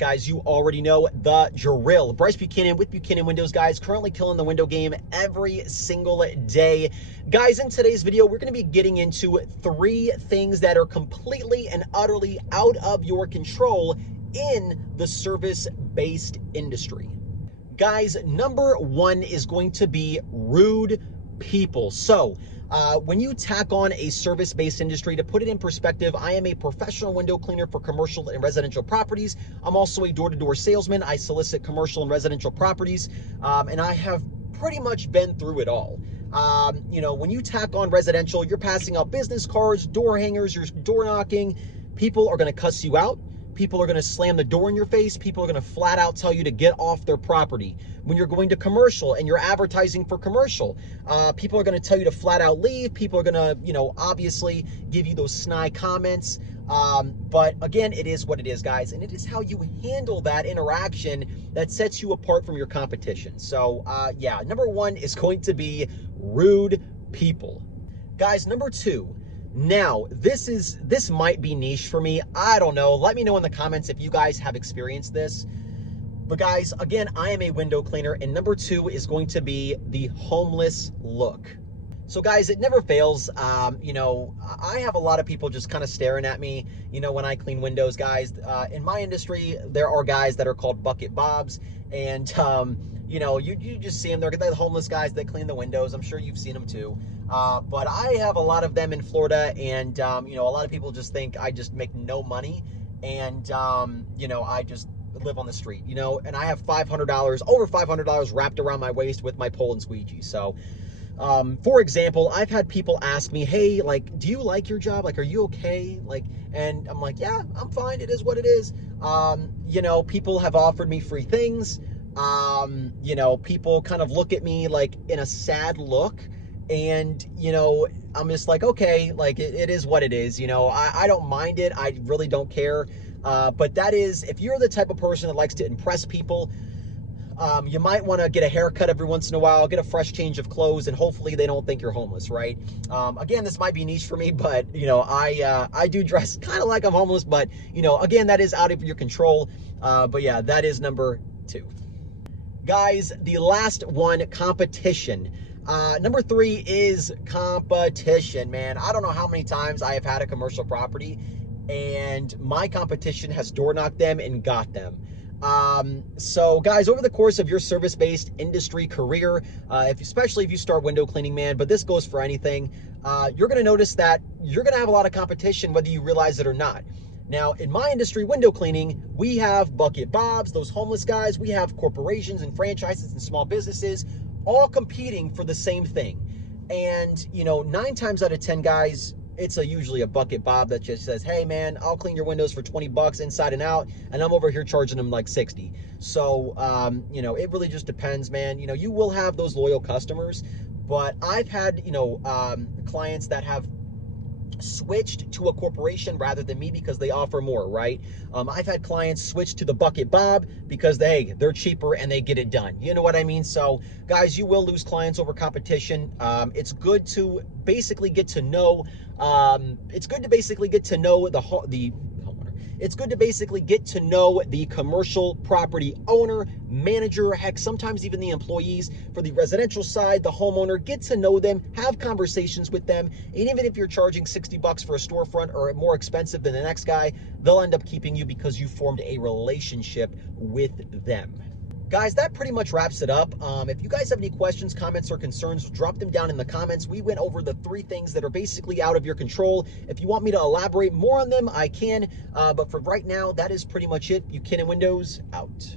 guys, you already know the drill. Bryce Buchanan with Buchanan Windows, guys, currently killing the window game every single day. Guys, in today's video, we're going to be getting into 3 things that are completely and utterly out of your control in the service-based industry. Guys, number 1 is going to be rude people. So, when you tack on a service-based industry, to put it in perspective, I am a professional window cleaner for commercial and residential properties. I'm also a door-to-door salesman. I solicit commercial and residential properties, and I have pretty much been through it all. You know, when you tack on residential, you're passing out business cards, door hangers, you're door knocking. People are going to cuss you out. People are going to slam the door in your face. People are going to flat out tell you to get off their property. When you're going to commercial and you're advertising for commercial, people are going to tell you to flat out leave. People are going to, you know, obviously give you those snide comments. But again, it is what it is, guys. And it is how you handle that interaction that sets you apart from your competition. So yeah, number 1 is going to be rude people. Guys, number 2. Now, this might be niche for me. I don't know. Let me know in the comments if you guys have experienced this. But guys, again, I am a window cleaner, and number 2 is going to be the homeless look. So guys, it never fails. You know, I have a lot of people just kind of staring at me, you know, when I clean windows, guys. In my industry, there are guys that are called bucket bobs, and you know, you just see them. They're the homeless guys that clean the windows. I'm sure you've seen them too. But I have a lot of them in Florida, and you know, a lot of people just think I just make no money, and you know, I just live on the street, you know, and I have $500, over $500 wrapped around my waist with my pole and squeegee. So, for example, I've had people ask me, hey, like, do you like your job? Like, are you okay? Like, and I'm like, yeah, I'm fine. It is what it is. You know, people have offered me free things. You know, people kind of look at me like in a sad look, and, you know, I'm just like, okay, like it is what it is. You know, I don't mind it. I really don't care. But that is, if you're the type of person that likes to impress people, you might want to get a haircut every once in a while, get a fresh change of clothes, and hopefully they don't think you're homeless, right? Again, this might be niche for me, but, you know, I do dress kind of like I'm homeless, but, you know, again, that is out of your control. But yeah, that is number 2. Guys, the last one, competition. Number 3 is competition, man. I don't know how many times I have had a commercial property and my competition has door knocked them and got them. So guys, over the course of your service-based industry career, especially if you start window cleaning, man, but this goes for anything, you're going to notice that you're going to have a lot of competition, whether you realize it or not. Now, in my industry, window cleaning, we have bucket bobs, those homeless guys. We have corporations and franchises and small businesses all competing for the same thing. And, you know, 9 times out of 10, guys, it's usually a bucket bob that just says, hey, man, I'll clean your windows for 20 bucks inside and out, and I'm over here charging them like 60. So, you know, it really just depends, man. You know, you will have those loyal customers, but I've had, you know, clients that have switched to a corporation rather than me because they offer more, right? I've had clients switch to the bucket bob because they're cheaper and they get it done. You know what I mean? So guys, you will lose clients over competition. It's good to basically get to know, it's good to basically get to know the commercial property owner, manager, heck, sometimes even the employees. For the residential side, the homeowner, get to know them, have conversations with them. And even if you're charging 60 bucks for a storefront or more expensive than the next guy, they'll end up keeping you because you formed a relationship with them. Guys, that pretty much wraps it up. If you guys have any questions, comments, or concerns, drop them down in the comments. We went over the 3 things that are basically out of your control. If you want me to elaborate more on them, I can. But for right now, that is pretty much it. Buchanan Windows, out.